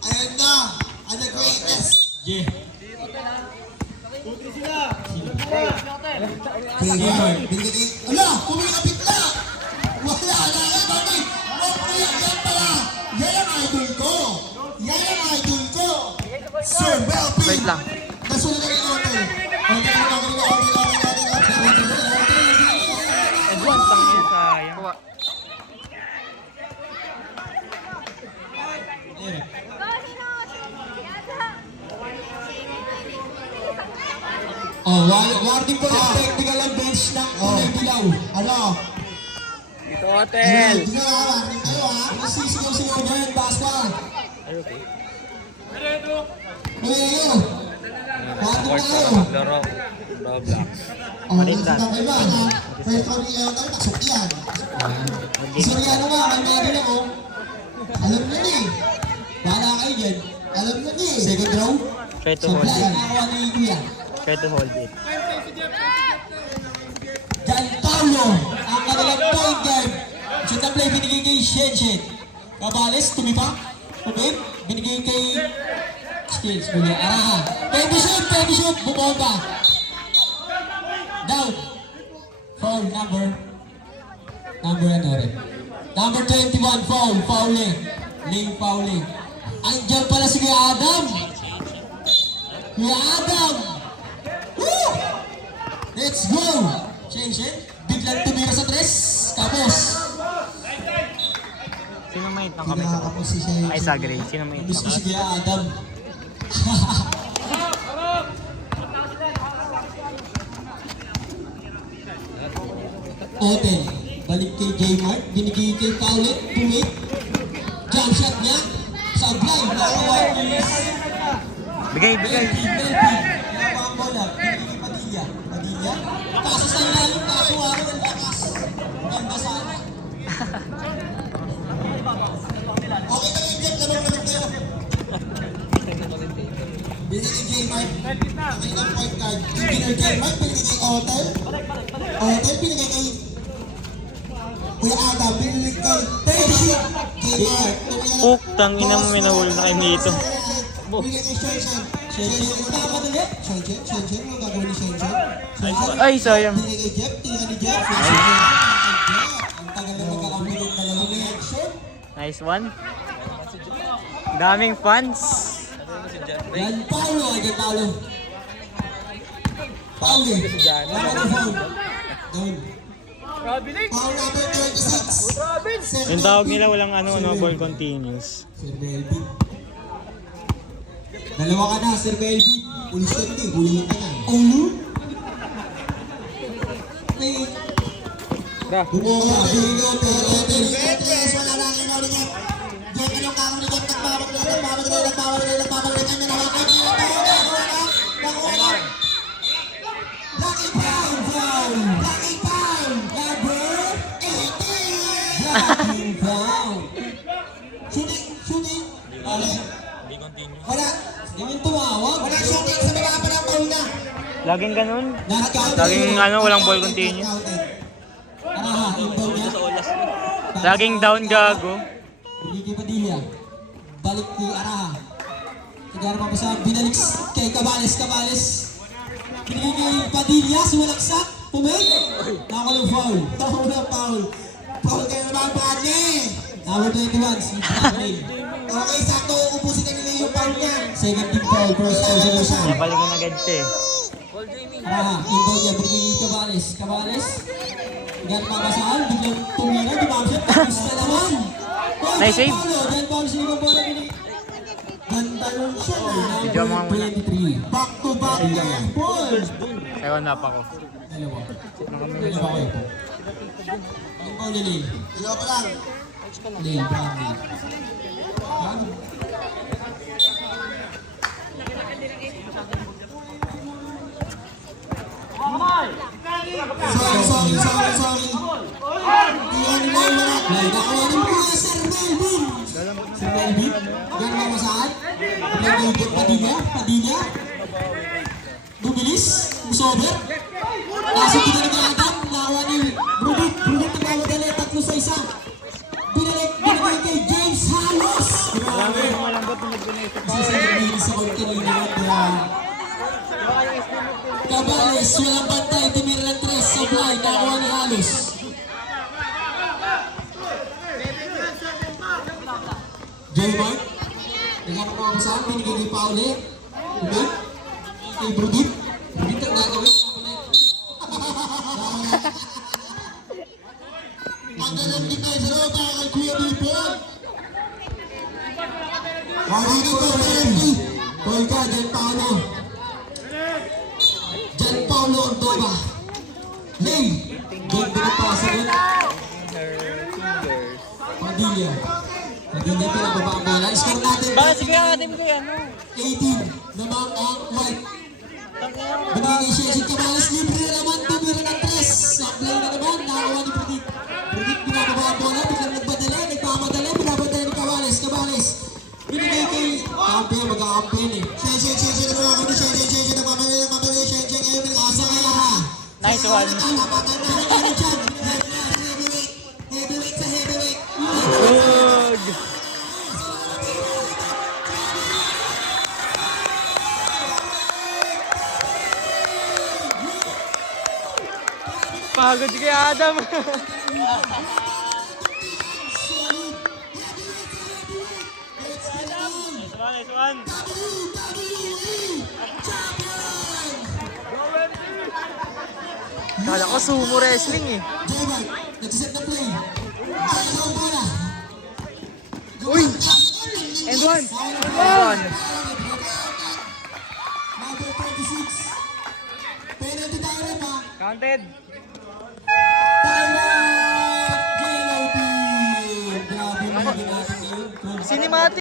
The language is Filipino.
Ayan na, ang the greatest. Yeah. Gamer. Ala, kumikapit na. Wala na yan, Bobby. Yan pala. Yan ang idol ko. Yan ang idol ko. Sir Melvin. Wait lang. Nasunod na rin natin. Advance lang yun, sayang. Kuha. Oh, warning po yung technical and bench ng Kulay Dilaw. Ano? Ito hotel. Hindi na warning kayo ha. Sisigaw-sigaw na yan, basta. Ay, okay. Muli kayo. Warning na kayo. Laro. Roblox. Oh, nakita kayo ba? First round ni Eon tayo, pasok yan. Soriano nga, may mga ako. Alam na ni. Bahala kayo dyan. Alam na ni. Second round. Try to hold Supply, it. nakakuha ni Kuya. Try to hold it. Jan Paulo, ang kanilang point guard. Shoot and play, binigay kay Shenshen. Cabales, tumipa. Okay, binigay kay Skills, muli. Araha. Pwede shoot, bumomba. Down. Foul, number ano rin. Number 21, fouling. Ling fouling. Andiyan pala si Kuya Adam. Kuya Adam. Woo! Let's go! Shenshen, biglang tumira sa tres. Kapos. Sino may itang kami sa Kapos si Shenshen. Ay, sa grade. Sino may Miss ko itang si Kuya Adam. Oten, balik kay J-Mart, binigay kay Paulet, tumit. Jump shot niya, sablay, nakawa ni Bigay. Melvin. Nakawa ang bola, binigay kay Padilla. Kaso sa ilalim, kaso araw ang lakas. Ganda sana. Okay na yung game, lamang kayo. Binigay kay J-Mart, ang ilang point guard. Binigay kay J-Mart, binigay kay Otel. Otel, binigay kay Kuya Adam, binigay kay Teddy. J-Mart. Tang ina mo, may nahuli na kayo dito. Binigay kay Shenshen. Shenshen, magkamadali. Shenshen, ang gagawin ni Shenshen. Ay, sayang. Binigay kay Jeff, tingnan ni Jeff. Ang tagal na magkakabilit na lang yung action. Nice one. Daming fans. Yan, Paulo. Paulo. Foul. Down. Foul number 36. Yung tawag nila walang ball continuous. Sir Melvin. Dalawa ka na, Sir Melvin. Ulis ka din, hulihin ka na. Ulo? May... Bumoha, binigyan, pero Tetres, wala lang yung ulit niya. Jeff, anong kakang ni Jeff? Nagpapagalit. Kanya nawakan niya. Nakuha. Lucky Pound, Lucky Pound, number 18. Lucky Pound. Shooting. Wala. Ganyan tumawag. Wala shooting sa mga panahon na. Laging ganun. Not Laging walang ball continuous. Araha, inbound niya. Laging down gago. Binigay Padilla. Balik ni Araha. Sigara papasang binalik kay Cabales. Binigay kay Padilla, sumalaksak. Pumig. Nakakulong foul. Foul kayo naman, Bradley. Number 21, si Bradley. Okay, sakto. Ubusin ka nila yung foul niya. Second team foul. First foul sa Lusa. Napalik mo na agad siya eh. Araha, inbound niya. Binigay kay Cabales. Ganyan mabasaan. Biglang tumira. Dumamsit. Tapos na naman. Nice save. Then Paulo sa ibang bola. Ganda lang siya. Video mo muna. 23. Back to back. Ball. Ewan na pa ko. Dalawa kayo po. Ang ball ni Lane. Dalawa pa lang. Lane, Bradley. Sorry. Iyan mo yung mga. Nakawarin mo nga, Sir Melvin. Sir Melvin. Yan mga masaan. Nag-ibig Padilla. Bumilis. Musober. Kaso pinag-adam. Nakawa ni Rubik nagmamadali. 3-1. Binigay kay James Halos. Isa sa nagiging sa court kanina. Kaya Cabales, walang bantay, tumira ng 3, supply, nakuha ni Halos. Joy Mark, naghanap ko ako saan, binigay ni Pauli. Ulit, kay Brudit. Brudit ang gagawin. Magalang din tayo sa loob, kay Kuya Bipon. Dito po, Penalty. Polka, Jan Paulo. Jan Paulo Ordoba. Lay. Ganda na pa sa good. Padilla. Padilla pinababa ang bola. Score natin. Baka sige ang ating ko yan. 18 naman ang white. Binigay siya si Cabales. Libre na naman. Tumira ng 3. Sablay na naman. Nakakuha ni Brudit. Brudit binababa ang bola. Biglang nagpadala. Nagpamadala. Binabadala ni Cabales. Cabales. Binigay kay Kampiyan. Magkakampiyan eh. Siya na mga kami. Siya na mamali. Siya. Asa kaya ha? Nice one. Heavyweight sa heavyweight. Good. Pagod kay Adam. Nice one. Kala ko sumo wrestling eh. J-Mark, nagsiset na play. Ano ang bola? Uy! And one! And one! Number 46. Penalty tayo rin ha. Counted! Thailand! Yellow team! Grabe mo natin ngayon. Cinematic!